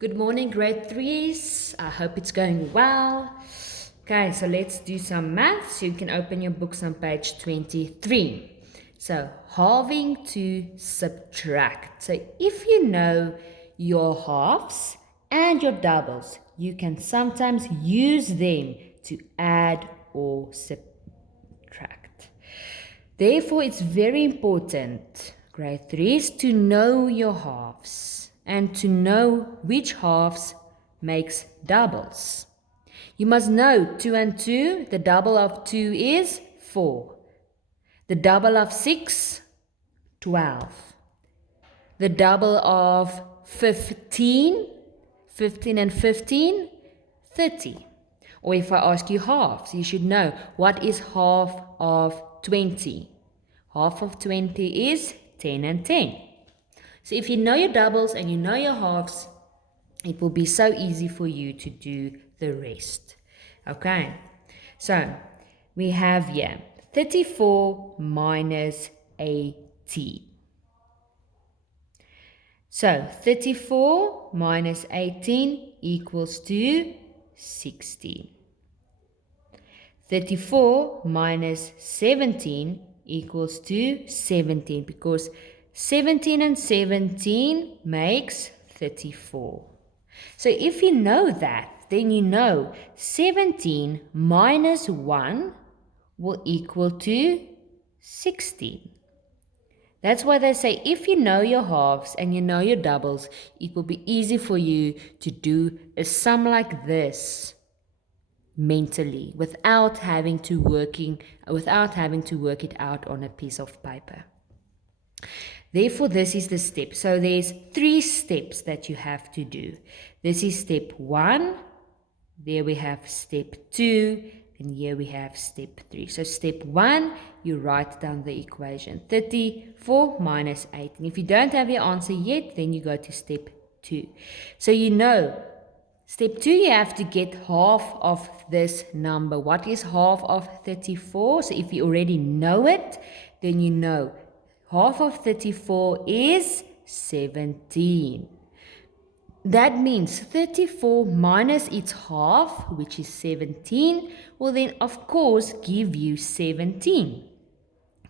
Good morning, grade 3s. I hope it's going well. Okay, so let's do some maths. You can open your books on page 23. So, halving to subtract. So, if you know your halves and your doubles, you can sometimes use them to add or subtract. Therefore, it's very important, grade 3s, to know your halves and to know which halves makes doubles. You must know 2 and 2, the double of 2 is 4. The double of 6, 12. The double of 15, 15 and 15, 30. Or if I ask you halves, you should know what is half of 20. Half of 20 is 10 and 10. So if you know your doubles and you know your halves, it will be so easy for you to do the rest. Okay, so we have here 34 minus 18. So 34 minus 18 equals to 60. 34 minus 17 equals to 17 because 17 and 17 makes 34. So if you know that, then you know 17 minus 1 will equal to 16. That's why they say if you know your halves and you know your doubles, it will be easy for you to do a sum like this mentally without having to work it out on a piece of paper. Therefore, this is the step. So there's 3 steps that you have to do. This is step 1. There we have step 2. And here we have step 3. So step 1, you write down the equation. 34 minus 18. If you don't have your answer yet, then you go to step 2. So you know, step 2, you have to get half of this number. What is half of 34? So if you already know it, then you know half of 34 is 17. That means 34 minus its half, which is 17, will then of course give you 17.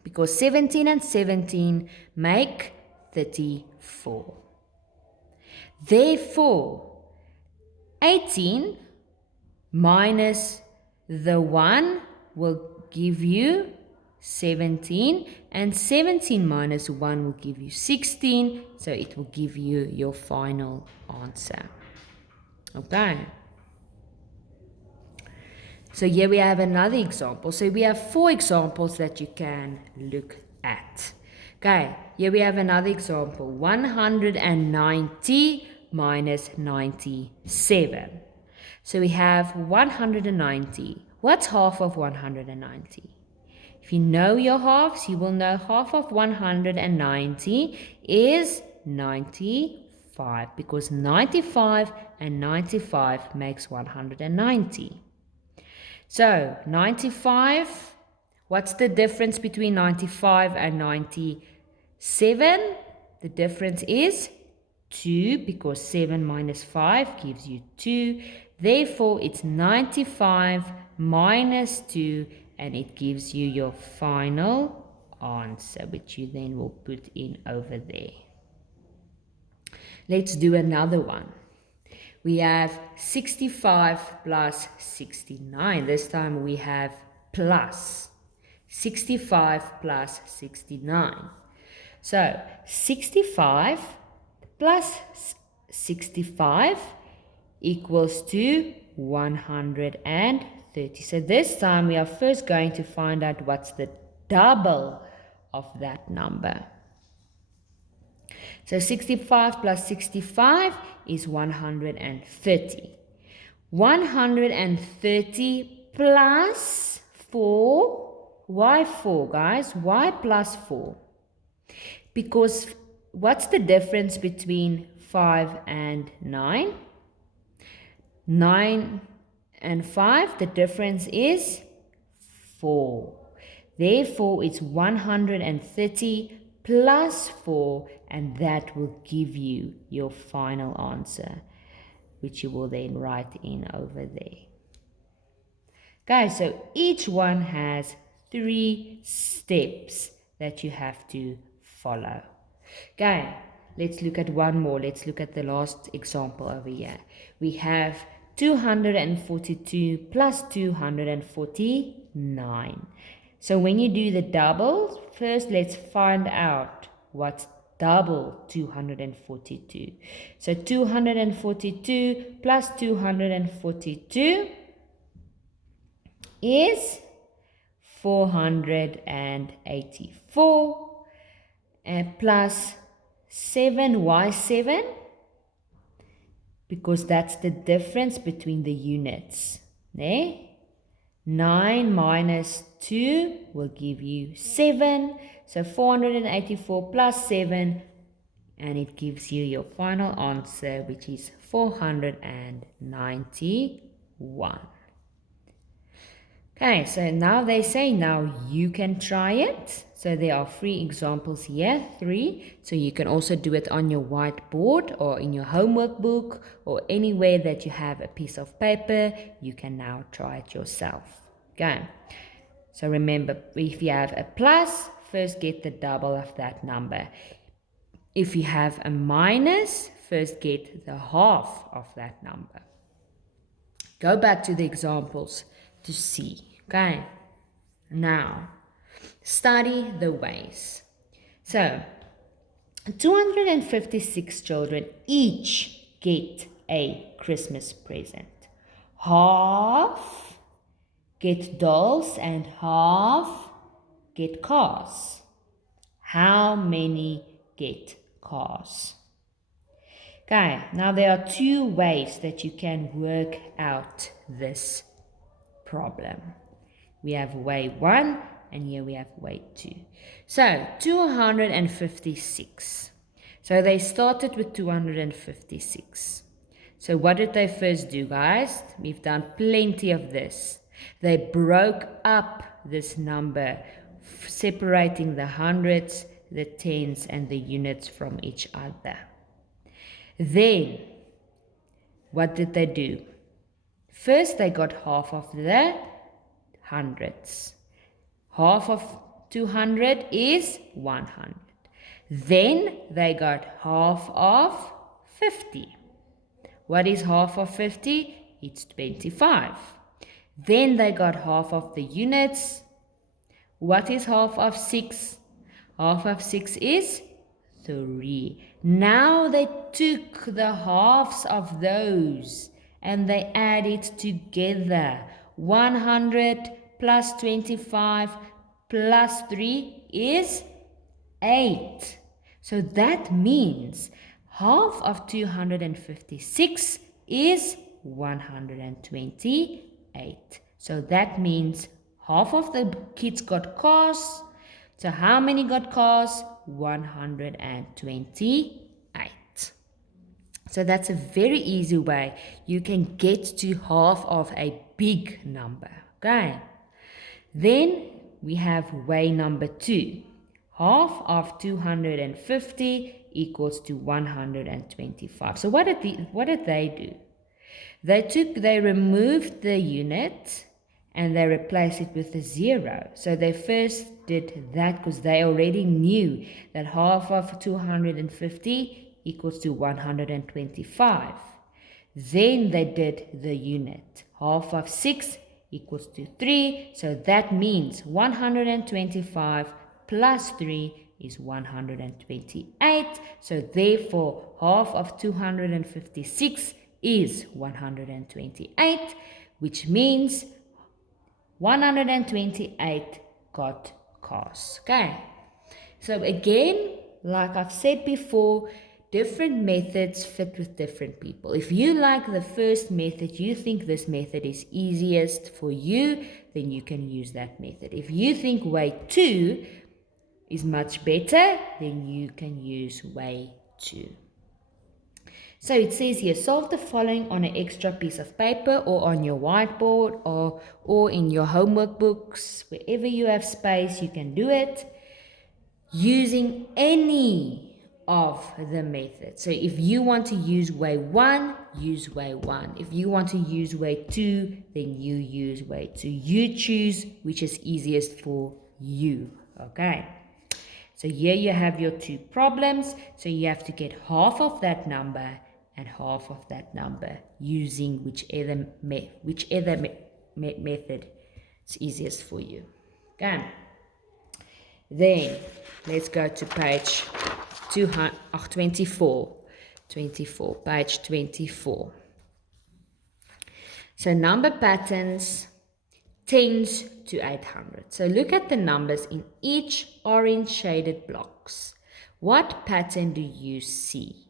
Because 17 and 17 make 34. Therefore, 18 minus the 1 will give you 17, and 17 minus 1 will give you 16, so it will give you your final answer. Okay. So here we have another example. So we have 4 examples that you can look at. Okay, here we have another example. 190 minus 97. So we have 190. What's half of 190? If you know your halves, you will know half of 190 is 95 because 95 and 95 makes 190. So 95, what's the difference between 95 and 97? The difference is 2 because 7 minus 5 gives you 2. Therefore, it's 95 minus 2 and it gives you your final answer, which you then will put in over there. Let's do another one. We have 65 plus 69. This time we have plus 65 plus 69. So 65 plus 65 equals to 130. So this time we are first going to find out what's the double of that number. So 65 plus 65 is 130. 130 plus 4. Why 4, guys? Why plus 4? Because what's the difference between 5 and 9? 9 and 5, the difference is 4. Therefore, it's 130 plus 4, and that will give you your final answer. which you will then write in over there. Guys, so each one has 3 steps that you have to follow. Okay, let's look at one more. Let's look at the last example over here. We have 242 plus 249. So when you do the doubles, first let's find out what's double 242. So 242 plus 242 is 484 plus 7. Why 7? Because that's the difference between the units. 9 minus 2 will give you 7. So 484 plus 7, and it gives you your final answer, which is 491. Okay, so now they say now you can try it. So there are 3 examples here, 3. So you can also do it on your whiteboard or in your homework book or anywhere that you have a piece of paper. You can now try it yourself. Okay, so remember, if you have a plus, first get the double of that number. If you have a minus, first get the half of that number. Go back to the examples to see. Okay, now study the ways. So 256 children each get a Christmas present. Half get dolls and half get cars. How many get cars? Okay, now there are 2 ways that you can work out this problem. We have way 1 and here we have way 2. So 256. So they started with 256. So what did they first do, guys? We've done plenty of this. They broke up this number, separating the hundreds, the tens, and the units from each other. Then, what did they do? First, they got half of the hundreds. Half of 200 is 100. Then they got half of 50. What is half of 50? It's 25. Then they got half of the units. What is half of 6? Half of 6 is 3. Now they took the halves of those and they added together. 100 plus 25 plus 3 is 8. So that means half of 256 is 128. So that means half of the kids got cars. So how many got cars? 128. So that's a very easy way you can get to half of a big number. Okay. Then we have way number 2. Half of 250 equals to 125. So what did they do? They removed the unit and they replaced it with a 0. So they first did that because they already knew that half of 250 equals to 125. Then they did the unit. Half of 6 equals to 3. So that means 125 plus 3 is 128. So therefore, half of 256 is 128, which means 128 got cars. Okay. So again, like I've said before, different methods fit with different people. If you like the first method, you think this method is easiest for you, then you can use that method. If you think way 2 is much better, then you can use way 2. So it says here, solve the following on an extra piece of paper or on your whiteboard or in your homework books. Wherever you have space, you can do it using any of the method. So if you want to use way 1, use way 1. If you want to use way 2, then you use way 2. You choose which is easiest for you. Okay. So here you have your two problems. So you have to get half of that number and half of that number using whichever method is easiest for you. Okay. Then let's go to page 24. Page 24. So number patterns, tens to 800. So look at the numbers in each orange shaded blocks. What pattern do you see?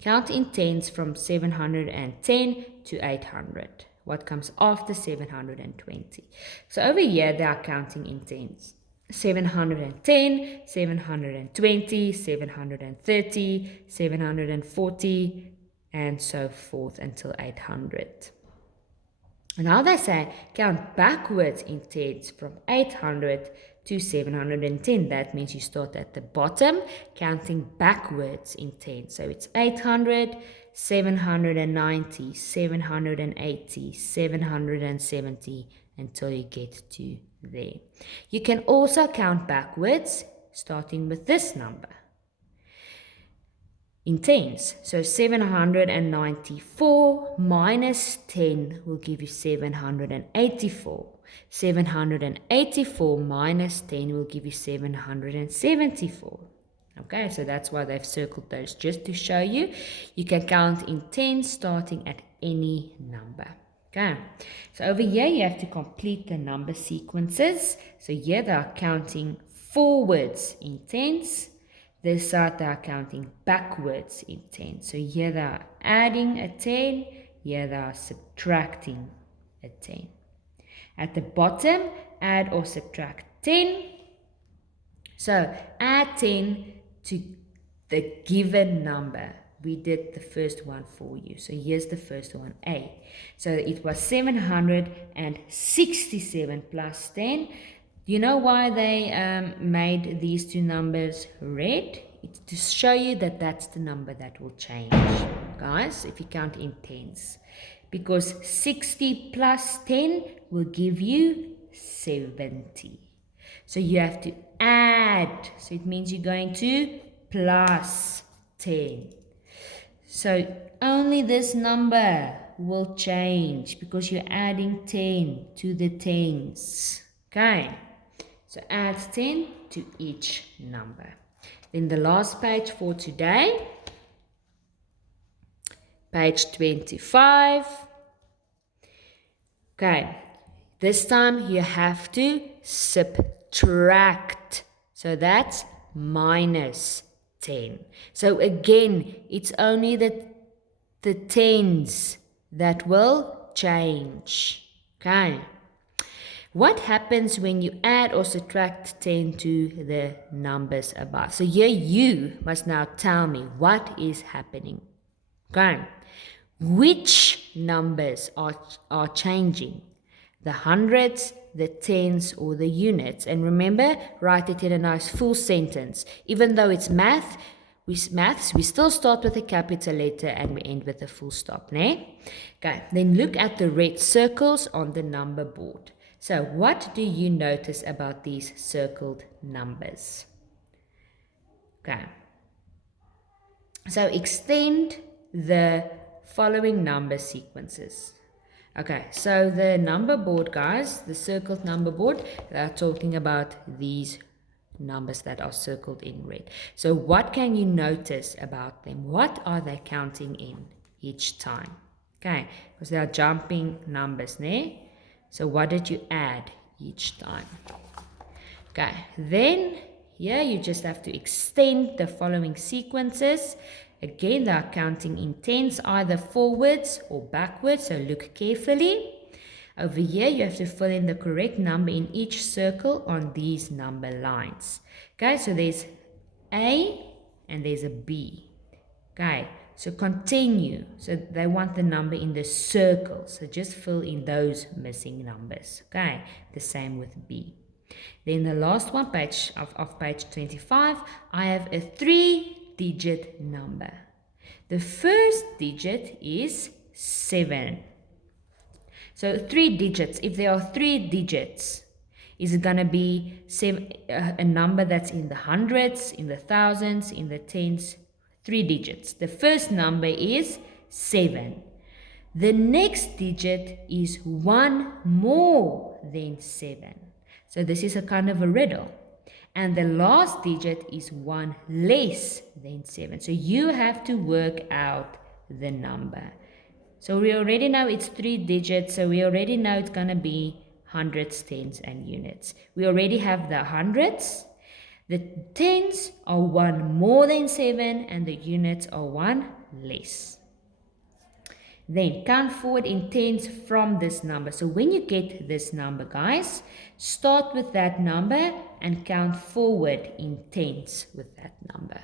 Count in tens from 710 to 800. What comes after 720? So over here they are counting in tens. 710, 720, 730, 740, and so forth until 800. Now they say count backwards in tens from 800 to 710. That means you start at the bottom, counting backwards in tens. So it's 800, 790, 780, 770 until you get to there. You can also count backwards, starting with this number in tens. So 794 minus 10 will give you 784. 784 minus 10 will give you 774. Okay, so that's why they've circled those, just to show you. You can count in tens starting at any number. Okay, so over here you have to complete the number sequences. So here they are counting forwards in tens. This side they are counting backwards in 10. So here they are adding a 10, here they are subtracting a 10. At the bottom, add or subtract 10. So add 10 to the given number. We did the first one for you. So here's the first one, A. So it was 767 plus 10. You know why they made these two numbers red? It's to show you that that's the number that will change, guys, if you count in tens. Because 60 plus 10 will give you 70. So you have to add. So it means you're going to plus 10. So only this number will change because you're adding 10 to the tens. Okay. So add 10 to each number. Then the last page for today, page 25. Okay, this time you have to subtract. So that's minus 10. So again, it's only the tens that will change. Okay. What happens when you add or subtract 10 to the numbers above? So here you must now tell me what is happening. Okay. Which numbers are changing? The hundreds, the tens, or the units? And remember, write it in a nice full sentence. Even though it's maths, we still start with a capital letter and we end with a full stop. Ne? Okay. Then look at the red circles on the number board. So what do you notice about these circled numbers? Okay. So extend the following number sequences. Okay, so the number board, guys, the circled number board, they're talking about these numbers that are circled in red. So what can you notice about them? What are they counting in each time? Okay, because they are jumping numbers, ne? So what did you add each time? Okay, then here you just have to extend the following sequences. Again, they are counting in tens, either forwards or backwards, so look carefully. Over here, you have to fill in the correct number in each circle on these number lines. Okay, so there's A and there's a B. Okay, so continue. So they want the number in the circle. So just fill in those missing numbers. Okay, the same with B. Then the last one, page 25, I have a 3 three-digit number. The first digit is 7. So 3 digits, if there are 3 digits, is it going to be a number that's in the hundreds, in the thousands, in the tens? 3 digits. The first number is 7. The next digit is 1 more than 7. So this is a kind of a riddle. And the last digit is 1 less than 7. So you have to work out the number. So we already know it's 3 digits. So we already know it's going to be hundreds, tens, and units. We already have the hundreds. The tens are 1 more than 7 and the units are 1 less. Then count forward in tens from this number. So when you get this number, guys, start with that number and count forward in tens with that number.